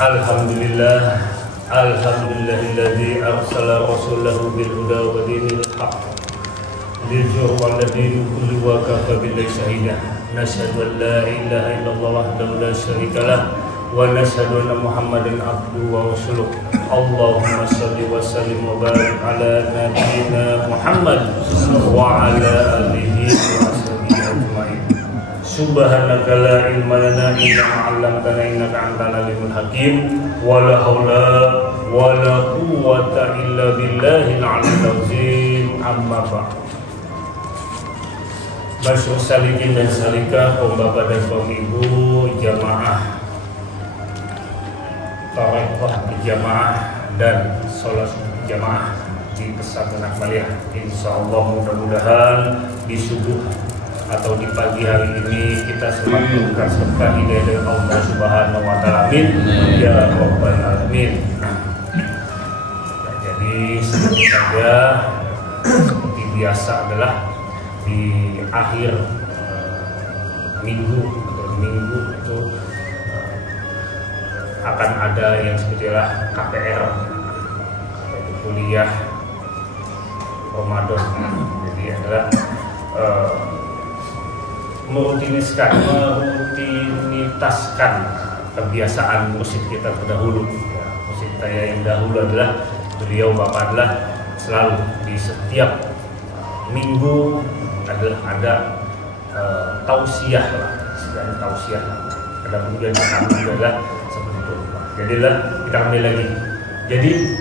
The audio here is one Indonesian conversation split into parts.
Alhamdulillah, alhamdulillahilladzi arsala rasulahu bil huda wa dinil haq liyuzhirahu 'ala dini kulli wa kafa billahi shahida. Nashhadu an la ilaha illallah wahdahu la syarika lah wa nashhadu anna Muhammadan abduhu wa rasuluh. Allahumma shalli wa sallim wa barik ala nabiyyina Muhammad wa ala alihi wa sahbihi ajma'in. Subhanaka la ilma lana illa ma 'allamtana innaka antal alimul hakim. Wala haula wala quwwata illa billahil 'aliyyil azim. Amma ba'd. Masyaallah salikin dan salika, kaum bapak dan kaum ibu, jamaah tarekat berjamaah dan sholat jamaah di pesantren Akmaliyah. Insyaallah mudah-mudahan di subuh atau di pagi hari ini kita semakin merasakan hidayah dari Allah Subhanahu wa taala. Amin ya rabbal alamin. Jadi seperti saja seperti biasa adalah di akhir minggu itu akan ada yang sepertilah KPR, yaitu kuliah Ramadan. Jadi adalah merutinitaskan kebiasaan musik kita terdahulu. Ya, musik saya yang dahulu adalah beliau bapak adalah selalu di setiap minggu adalah ada tausiah lah, sedang tausiah. Ada kemudian kami adalah seperti itu. Jadilah kita kembali lagi. Jadi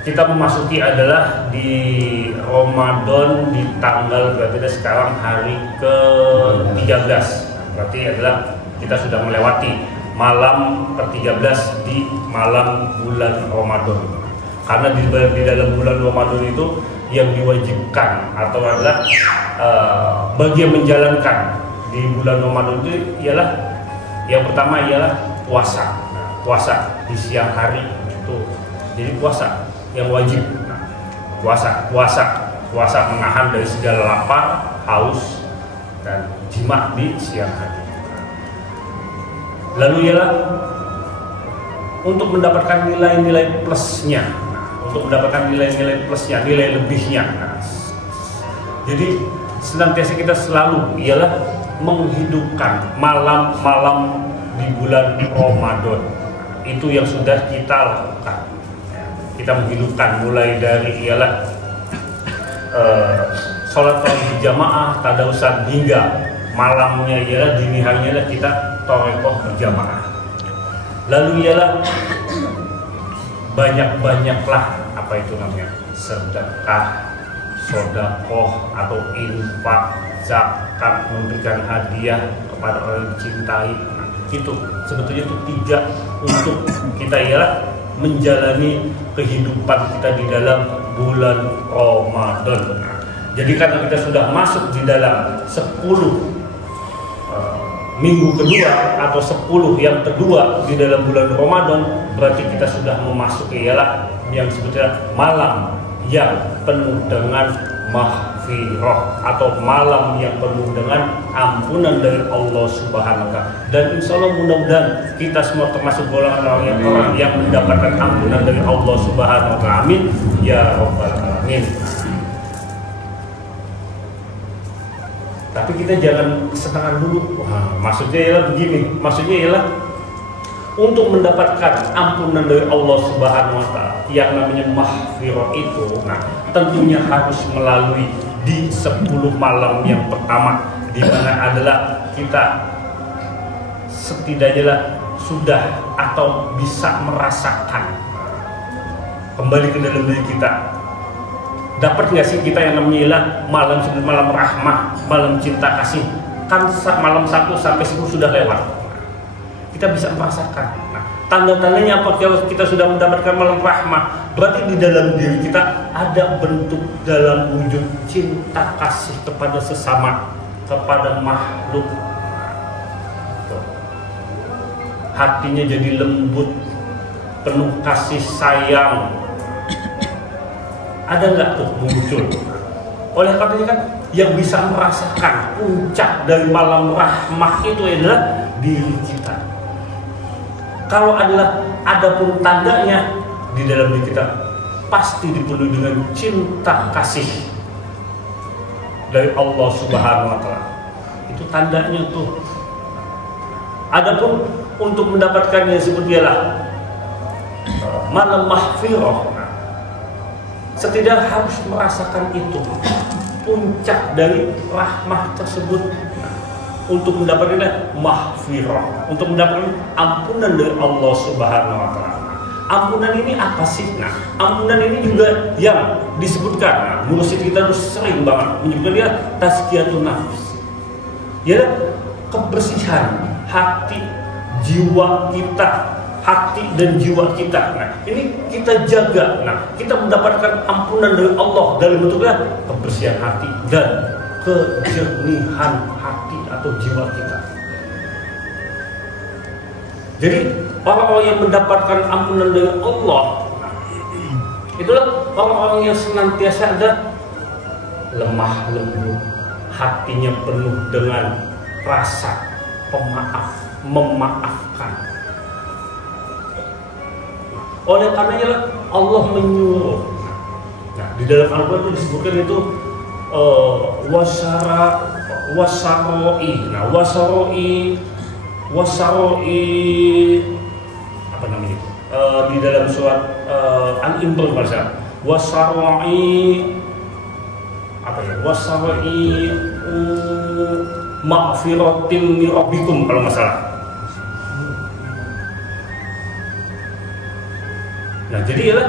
kita memasuki adalah di Ramadan di tanggal berarti sekarang hari ke-13. Berarti adalah kita sudah melewati malam ke-13 di malam bulan Ramadan. Karena di dalam bulan Ramadan itu yang diwajibkan atau adalah bagi yang menjalankan di bulan Ramadan itu ialah yang pertama ialah puasa. Puasa di siang hari itu. Jadi puasa yang wajib. Puasa menahan dari segala lapar, haus dan jima di siang hari. Lalu ialah untuk mendapatkan nilai-nilai plusnya. Untuk mendapatkan nilai-nilai plusnya, nilai lebihnya. Jadi senantiasa kita selalu ialah menghidupkan malam-malam di bulan Ramadan. Itu yang sudah kita lakukan. Kita menghidupkan mulai dari ialah sholat berjamaah, tadawusan hingga malamnya ialah dini harinya ialah kita tarekat berjamaah. Lalu ialah banyak-banyaklah apa itu namanya sedekah, sodakoh atau infak, zakat, memberikan hadiah kepada orang yang dicintai. Itu sebetulnya itu tiga untuk kita ialah menjalani kehidupan kita di dalam bulan Ramadan. Jadi karena kita sudah masuk di dalam 10 minggu kedua atau 10 yang kedua di dalam bulan Ramadan, berarti kita sudah memasuki ialah yang sebetulnya malam yang penuh dengan maghfirah atau malam yang penuh dengan ampunan dari Allah Subhanahu wa taala. Dan insyaallah mudah-mudahan kita semua termasuk golongan orang yang mendapatkan ampunan dari Allah Subhanahu wa taala. Amin ya rabbal alamin. Tapi kita jangan kesenangan dulu. Wah, maksudnya ialah begini. Maksudnya ialah untuk mendapatkan ampunan dari Allah Subhanahu wa taala yang namanya maghfirah itu, nah tentunya harus melalui di 10 malam yang pertama, di mana adalah kita setidaknya sudah atau bisa merasakan kembali ke dalam diri kita. Dapat nggak sih kita yang namanya malam rahmah, malam cinta kasih? Kan malam 1 sampai 10 sudah lewat. Kita bisa merasakan. Nah, tanda-tandanya apa? Kalau kita sudah mendapatkan malam rahmah, berarti di dalam diri kita ada bentuk dalam wujud cinta kasih kepada sesama, kepada makhluk. Hatinya jadi lembut, penuh kasih sayang. Ada nggak tuh muncul? Oleh karenanya kan yang bisa merasakan puncak dari malam rahmah itu adalah diri kita. kalau ada pun tandanya di dalam diri kita pasti dipenuhi dengan cinta kasih dari Allah Subhanahu wa taala. Itu tandanya tuh. Adapun untuk mendapatkannya disebut ialah malam mahfirah. Setidaknya harus merasakan itu, puncak dari rahmah tersebut, untuk mendapatkan mahfirah, untuk mendapatkan ampunan dari Allah Subhanahu wa taala. Ampunan ini apa sih? Nah, ampunan ini juga yang disebutkan. Nah, mursyid kita tuh sering banget menyebutkan dia tazkiyatun nafs. Ya, kebersihan hati, jiwa kita, hati dan jiwa kita. Nah, ini kita jaga. Nah, kita mendapatkan ampunan dari Allah dalam bentuknya kebersihan hati dan kejernihan hati atau jiwa kita. Jadi orang-orang yang mendapatkan ampunan dari Allah, itulah orang-orang yang senantiasa ada lemah lembut, hatinya penuh dengan rasa pemaaf, memaafkan. Oleh karenanya Allah menyuruh. Nah, di dalam Al-Quran itu disebutkan itu wasaroi. Nah, wasaroi apa namanya? Di dalam surat Al-Imran bahasa wasaroi apa ya? Wasaroi maghfiratin min rabbikum kalau nggak salah. Nah, jadi ialah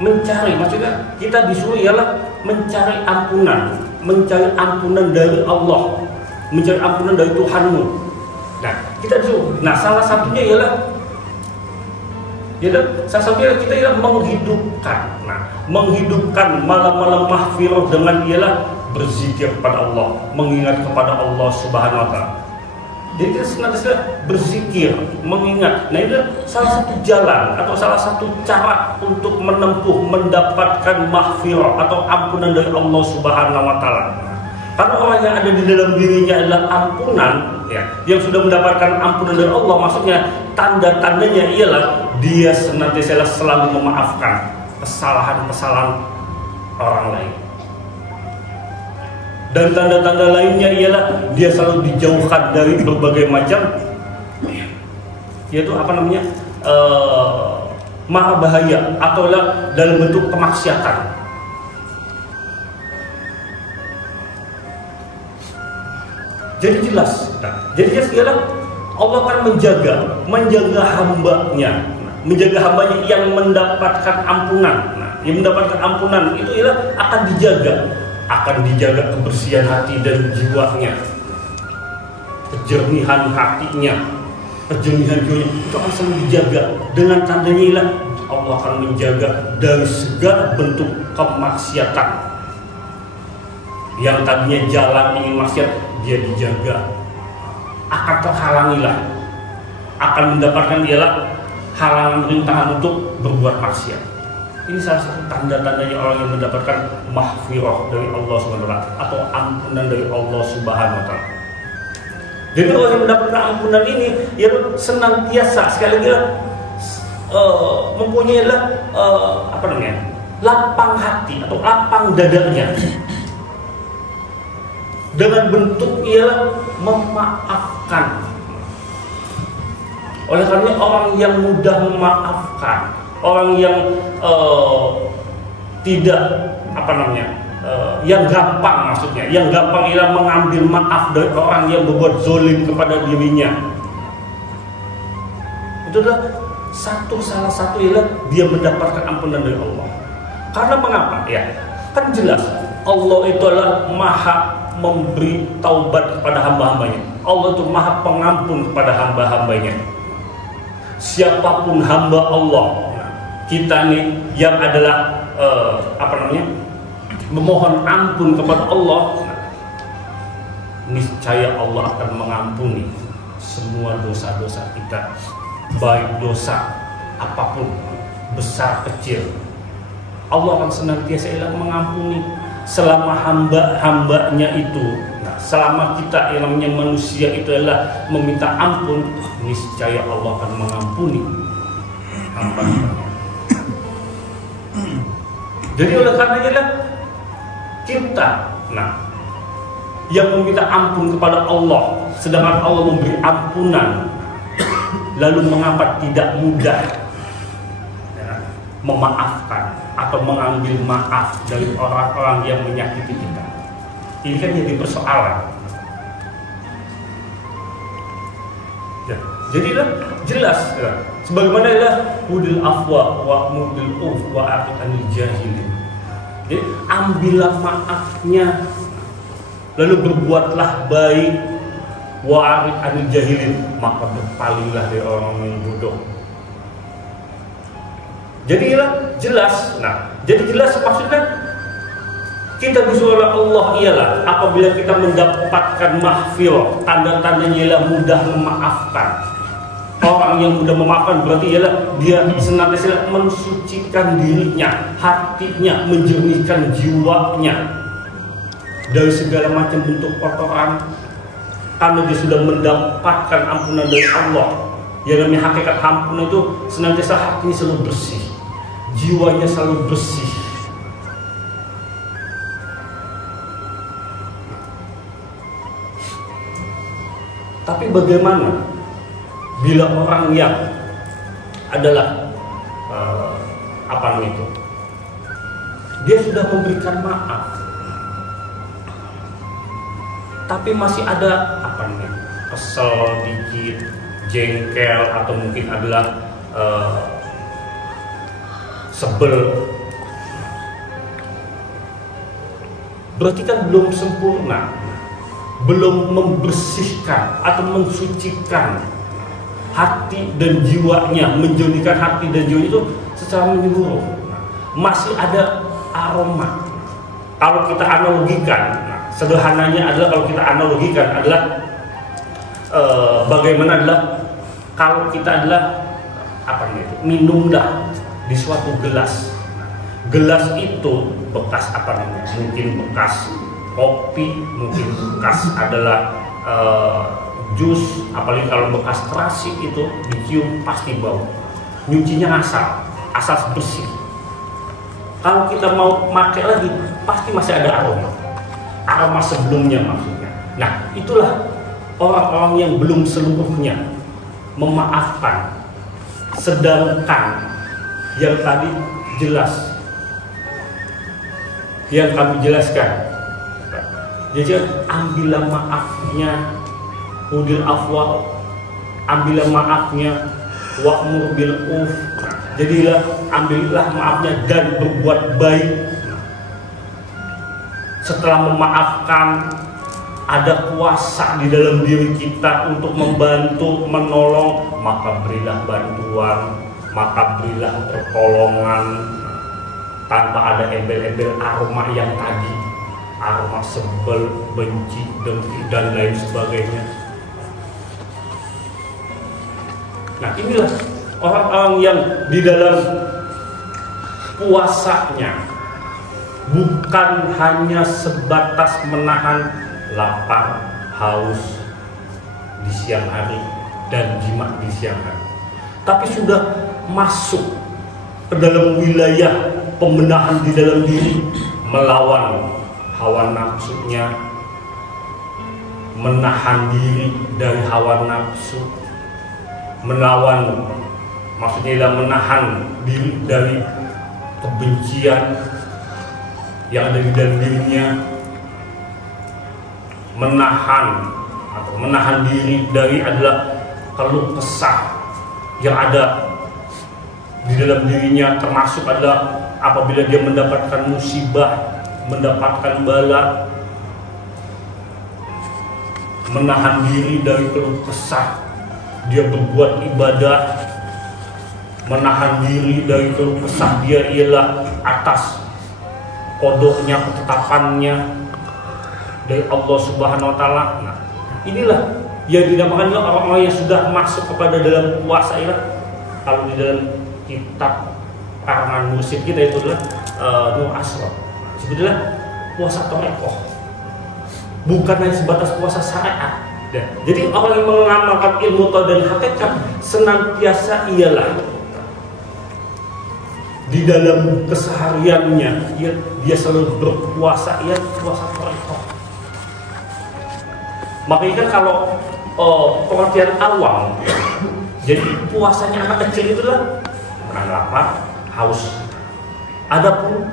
mencari, maksudnya kita disuruh ialah mencari ampunan dari Allah, mencari ampunan dari Tuhanmu. Nah, kita disuruh. Nah, salah satunya ialah kita ialah menghidupkan. Nah, menghidupkan malam-malam mahfirah dengan ialah berzikir kepada Allah, mengingat kepada Allah Subhanahu wa taala. Jadi kita senantiasa berzikir, mengingat. Nah, itu salah satu jalan atau salah satu cara untuk menempuh mendapatkan mahfirah atau ampunan dari Allah Subhanahu wa taala. Karena orang yang ada di dalam dirinya adalah ampunan, ya, yang sudah mendapatkan ampunan dari Allah, maksudnya tanda-tandanya ialah dia senantiasa selalu memaafkan kesalahan-kesalahan orang lain. Dan tanda-tanda lainnya ialah dia selalu dijauhkan dari berbagai macam, yaitu apa namanya, mara bahaya atau dalam bentuk kemaksiatan. Jadi jelas ialah Allah akan menjaga hambanya yang mendapatkan ampunan. Nah, yang mendapatkan ampunan itu ialah akan dijaga kebersihan hati dan jiwanya, kejernihan hatinya, kejernihan jiwanya itu akan selalu dijaga. Dengan tandanya ialah Allah akan menjaga dari segala bentuk kemaksiatan. Yang tadinya jalan ingin maksiat, dia dijaga, akan terhalangilah, akan mendapatkan ialah halangan rintangan untuk berbuat maksiat. Ini salah satu tanda-tandanya orang yang mendapatkan mahfirah dari Allah Subhanahu wa taala atau ampunan dari Allah Subhanahu wa taala. Jadi orang yang mendapatkan ampunan ini ya senantiasa sekali lagi mempunyai lapang hati atau lapang dadanya. Dengan bentuk ialah memaafkan. Oleh karena orang yang mudah memaafkan, orang yang yang gampang, maksudnya yang gampang ialah mengambil maaf dari orang yang berbuat zolim kepada dirinya. Itu adalah salah satu ialah dia mendapatkan ampunan dari Allah. Karena mengapa? Ya, kan jelas Allah itu adalah maha memberi taubat kepada hamba-hambanya. Allah itu maha pengampun kepada hamba-hambanya. Siapapun hamba Allah, kita nih yang adalah memohon ampun kepada Allah, niscaya Allah akan mengampuni semua dosa-dosa kita, baik dosa apapun, besar kecil. Allah akan senantiasa mengampuni selama hamba-hambanya itu. Nah, selama kita yang namanya manusia itu adalah meminta ampun, niscaya Allah akan mengampuni hamba-hambanya. Jadi oleh karenanya kita, yang meminta ampun kepada Allah, sedangkan Allah memberi ampunan, lalu mengapa tidak mudah memaafkan atau mengambil maaf dari orang-orang yang menyakiti kita? Ini kan jadi persoalan. Ya, jadilah jelas sebagaimana adalah hudil afwa wa mudil uf wa aqid anil jahilin. Jadi ambillah maafnya, lalu berbuatlah baik, wa aqid anil jahilin, maka berpalinglah dari orang yang bodoh. Jadilah jelas. Jadi jelas maksudnya kita disuruh oleh Allah ialah apabila kita mendapatkan mahfirah, tanda-tandanya ialah mudah memaafkan. Orang yang mudah memaafkan berarti ialah dia senantiasa mensucikan dirinya, hatinya, menjernihkan jiwanya dari segala macam bentuk kotoran, karena dia sudah mendapatkan ampunan dari Allah. Yang namanya hakikat ampunan itu senantiasa hatinya selalu bersih, jiwanya selalu bersih. Tapi bagaimana bila orang yang adalah dia sudah memberikan maaf, tapi masih ada kesel dikit, jengkel, atau mungkin adalah sebel, berarti kan belum sempurna, belum membersihkan atau mensucikan hati dan jiwanya, menjernihkan hati dan jiwa itu secara menyeluruh. Masih ada aroma. Kalau kita analogikan, sederhananya adalah kalau kita analogikan adalah bagaimana adalah kalau kita adalah minum di suatu gelas. Gelas itu bekas mungkin bekas kopi, mungkin bekas adalah jus, apalagi kalau bekas terasi itu dicium pasti bau. Nyucinya asal bersih. Kalau kita mau pakai lagi pasti masih ada aroma sebelumnya maksudnya. Nah, itulah orang-orang yang belum seluruhnya memaafkan, sedangkan yang tadi jelas, yang kami jelaskan, jadi ambillah maafnya, hudil afwa, ambillah maafnya, wa'mur bil uf, jadilah ambillah maafnya dan berbuat baik. Setelah memaafkan, ada kuasa di dalam diri kita untuk membantu, menolong, maka berilah bantuan, maka berilah pertolongan tanpa ada embel-embel aroma yang tadi, aroma sebel, benci, dengki, dan lain sebagainya. Nah, inilah orang-orang yang di dalam puasanya bukan hanya sebatas menahan lapar, haus di siang hari dan jima di siang hari, tapi sudah masuk ke dalam wilayah pembenahan di dalam diri, melawan hawa nafsunya, menahan diri dari hawa nafsu, melawan, maksudnya adalah menahan diri dari kebencian yang ada di dalam dirinya, menahan diri dari adalah keluh kesah yang ada di dalam dirinya, termasuk adalah apabila dia mendapatkan musibah, mendapatkan bala, menahan diri dari keluh kesah, dia berbuat ibadah, menahan diri dari keluh kesah dia ialah atas kodoknya, ketetapannya dari Allah Subhanahu wa Ta'ala. Nah, inilah yang dinamakan orang-orang yang sudah masuk kepada dalam puasa ini. Kalau di dalam kitab karangan mursyid kita itu adalah Nur Asrar, sebetulnya puasa torekoh. bukan hanya sebatas puasa syariat. Ya. Jadi orang yang mengamalkan ilmu tauhid dan hakikat senantiasa ialah di dalam kesehariannya dia selalu berpuasa, puasa Thariqah. Makanya kan kalau pengertian awam, jadi puasanya anak kecil itu lah menahan lapar, haus. Adapun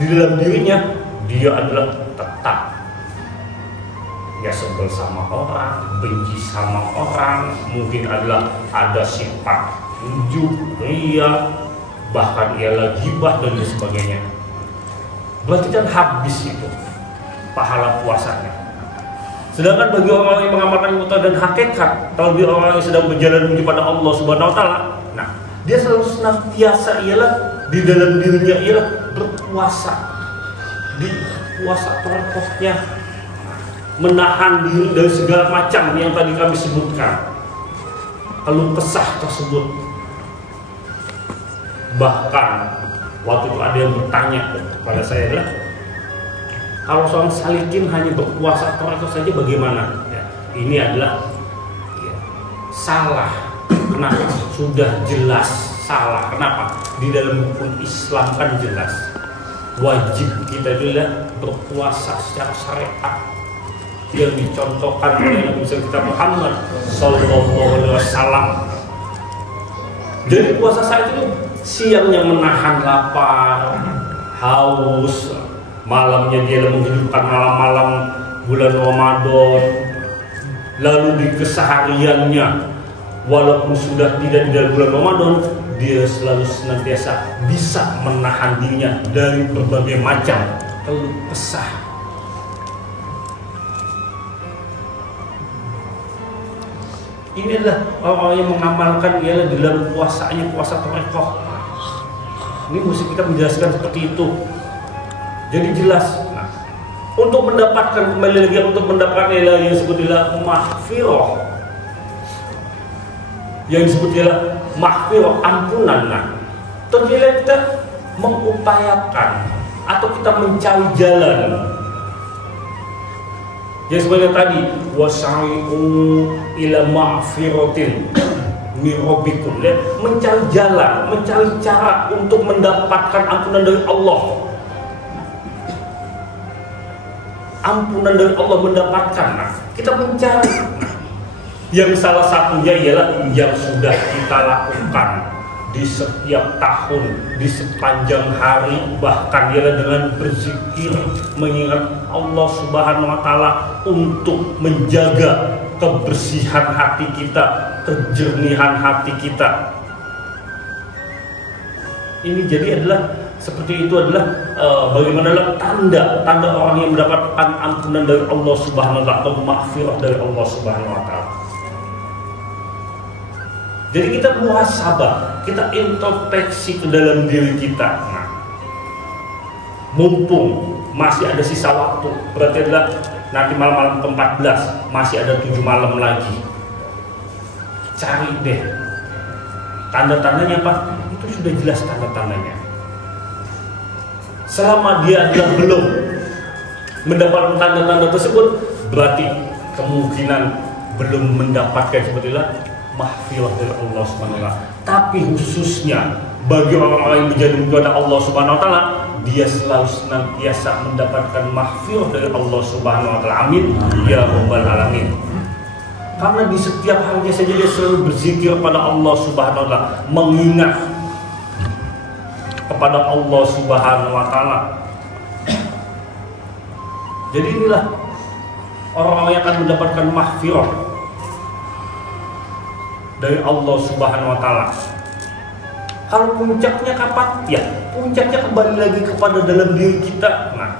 di dalam dirinya dia adalah tetap ya sebel sama orang, benci sama orang, mungkin adalah ada sifat ujub, ria, bahkan ialah ghibah dan sebagainya. Berarti kan habis itu pahala puasanya. Sedangkan bagi orang yang mengamalkan ilmu tauhid dan hakikat, kalau dia orang yang sedang berjalan menuju pada Allah Subhanahu wa taala, nah, dia selalu senantiasa ialah di dalam dirinya ialah berpuasa. Di puasa Thariqahnya menahan diri dari segala macam yang tadi kami sebutkan. Keluh kesah tersebut. Bahkan waktu itu ada yang bertanya kepada saya adalah, kalau seorang salikin hanya berpuasa Thariqah saja bagaimana? Ya, ini adalah salah. Kenapa? Sudah jelas salah. Kenapa? Di dalam hukum Islam kan jelas wajib kita adalah berpuasa secara syariat yang dicontohkan oleh Nabi kita Muhammad Sallallahu Alaihi Wasallam. Jadi puasa saat itu siangnya menahan lapar, haus, malamnya dia menghidupkan malam-malam bulan Ramadan, lalu di kesehariannya walaupun sudah tidak di dalam bulan Ramadan, dia selalu senantiasa bisa menahan dirinya dari berbagai macam keluh kesah. Ini adalah orang-orang yang mengamalkan ialah dalam puasanya puasa Thariqah. Ini mesti kita menjelaskan seperti itu. Jadi jelas. Nah, untuk mendapatkan kembali lagi untuk mendapatkan yang disebut ialah mahfirah. Yang disebut ialah mahfirah, ampunan. Nah, tentunya kita mengupayakan atau kita mencari jalan. Yang sebenarnya tadi wasai'u ila ma'firatin min rabbikum, mencari jalan, mencari cara untuk mendapatkan ampunan dari Allah. Ampunan dari Allah mendapatkan. Nah, kita mencari. Yang salah satunya ialah yang sudah kita lakukan di setiap tahun, di sepanjang hari, bahkan ialah dengan berzikir, mengingat Allah Subhanahu wa taala untuk menjaga kebersihan hati kita, kejernihan hati kita. Ini jadi adalah seperti itu adalah bagaimana tanda orang yang mendapatkan ampunan dari Allah Subhanahu wa taala atau maghfirah dari Allah Subhanahu wa taala. Jadi kita muhasabah, kita introspeksi ke dalam diri kita. Nah, mumpung masih ada sisa waktu, berarti adalah nanti malam-malam ke-14, masih ada 7 malam lagi. Cari deh tanda-tandanya apa? Itu sudah jelas tanda-tandanya. Selama dia adalah belum mendapatkan tanda-tanda tersebut, berarti kemungkinan belum mendapatkan sepertilah mahfirah dari Allah Subhanahu wa taala. Tapi khususnya bagi orang-orang yang berjadi kepada Allah Subhanahu wa taala, dia selalu senantiasa mendapatkan mahfirah dari Allah Subhanahu wa taala. Amin ya rabbal alamin. Karena di setiap harinya saja dia selalu berzikir kepada Allah Subhanahu wa taala, mengingat kepada Allah Subhanahu wa taala. Jadi inilah orang-orang yang akan mendapatkan mahfirah dari Allah Subhanahu wa taala. Kalau puncaknya kapan? Ya, puncaknya kembali lagi kepada dalam diri kita. Nah,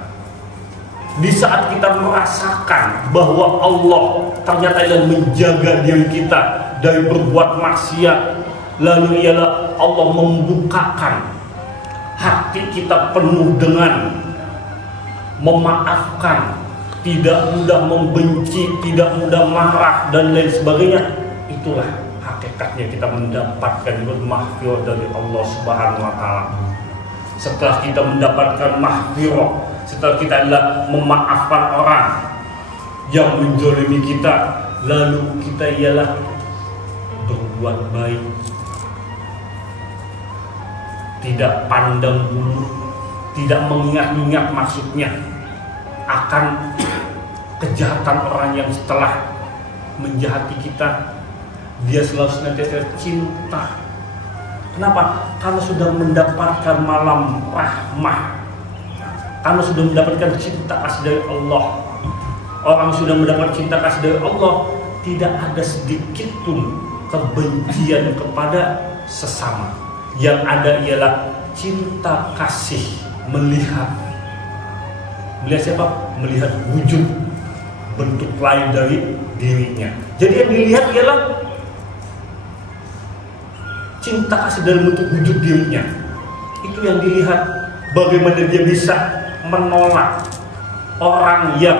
di saat kita merasakan bahwa Allah ternyata yang menjaga diri kita dari berbuat maksiat, lalu ialah Allah membukakan hati kita penuh dengan memaafkan, tidak mudah membenci, tidak mudah marah dan lain sebagainya. Itulah hakikatnya kita mendapatkan mahfirah dari Allah Subhanahu wa taala. Setelah kita mendapatkan mahfirah, setelah kita adalah memaafkan orang, yang menzalimi kita, lalu kita ialah berbuat baik, tidak pandang bulu, tidak mengingat-ingat maksudnya akan kejahatan orang yang setelah menjahati kita. Dia selalu senantiasa cinta. Kenapa? Karena sudah mendapatkan malam rahmah, karena sudah mendapatkan cinta kasih dari Allah. Orang sudah mendapat cinta kasih dari Allah, tidak ada sedikit pun kebencian kepada sesama. Yang ada ialah cinta kasih, melihat siapa? Melihat wujud bentuk lain dari dirinya. Jadi yang dilihat ialah cinta kasih dalam bentuk wujud dirinya. Itu yang dilihat. Bagaimana dia bisa menolak orang yang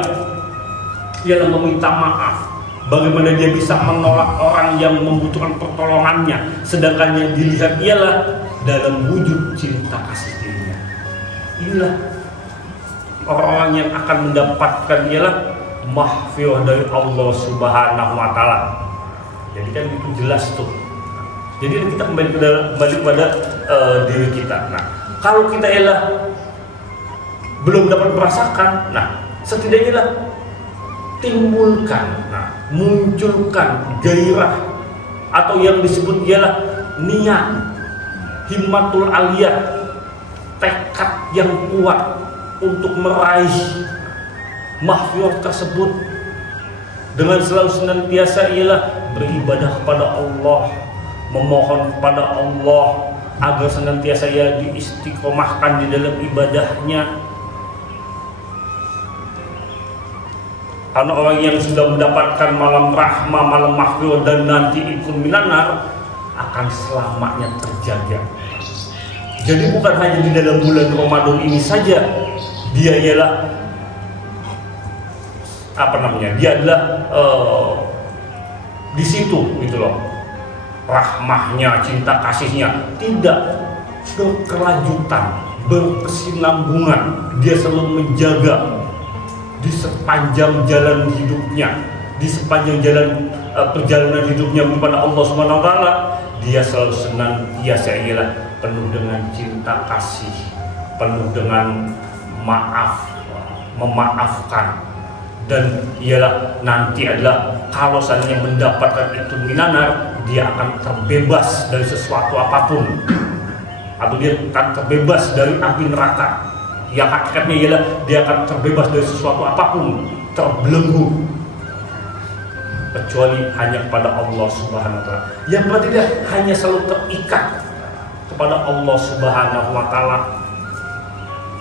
meminta maaf, bagaimana dia bisa menolak orang yang membutuhkan pertolongannya, sedangkan yang dilihat ialah dalam wujud cinta kasih dirinya. Inilah orang-orang yang akan mendapatkan ialah mahfirah dari Allah Subhanahu wa Ta'ala. Jadi kan itu jelas tuh. Jadi kita kembali pada diri kita. Nah, kalau kita ialah belum dapat merasakan, nah setidaknya lah timbulkan, munculkan gairah atau yang disebut ialah niat, himmatul aliyah, tekad yang kuat untuk meraih mahfirah tersebut dengan selalu senantiasa ialah beribadah kepada Allah, memohon kepada Allah agar senantiasa ia diistiqomahkan di dalam ibadahnya. Karena orang yang sudah mendapatkan malam rahmah, malam mahfirah dan nanti ikun minanar akan selamanya terjaga. Jadi bukan hanya di dalam bulan Ramadan ini saja dia ialah dia adalah di situ gitu loh, rahmahnya, cinta kasihnya tidak berkelanjutan, berkesinambungan. Dia selalu menjaga di sepanjang jalan hidupnya, di sepanjang jalan perjalanan hidupnya kepada Allah Subhanahu wa Ta'ala. Dia selalu senantiasa ialah penuh dengan cinta kasih, penuh dengan maaf, memaafkan. Dan ialah nanti adalah kalau seandainya mendapatkan itu minanar, dia akan terbebas dari sesuatu apapun, atau dia akan terbebas dari api neraka. Yang hakikatnya ialah dia akan terbebas dari sesuatu apapun, terbelenggu, kecuali hanya kepada Allah Subhanahu wa Ta'ala. Yang tidak hanya selalu terikat kepada Allah Subhanahu wa Ta'ala.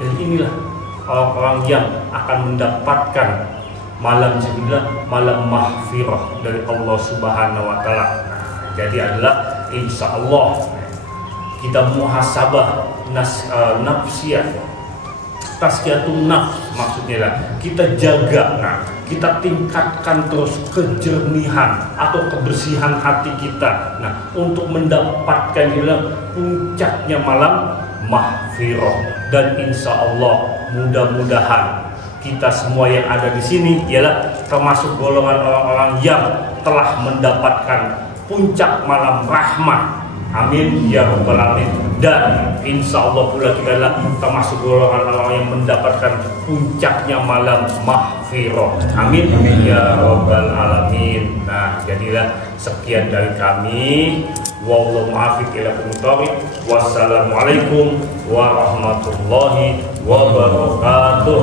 Jadi inilah orang-orang yang akan mendapatkan malam jadilah malam mahfirah dari Allah Subhanahu wa Ta'ala. Jadi adalah insya Allah kita muhasabah nafsiyah, tazkiyatun nafs, maksudnya lah kita jaga, kita tingkatkan terus kejernihan atau kebersihan hati kita, untuk mendapatkan puncaknya malam mahfirah. Dan insya Allah mudah-mudahan kita semua yang ada di sini ialah termasuk golongan orang-orang yang telah mendapatkan puncak malam rahmah. Amin ya rabbal alamin. Dan insya Allah pula kita adalah termasuk golongan orang yang mendapatkan puncaknya malam mahfirah. Amin ya rabbal alamin. Nah, jadilah sekian dari kami. Wallahu muwaffiq ila aqwamit thoriq. Wassalamualaikum warahmatullahi wabarakatuh.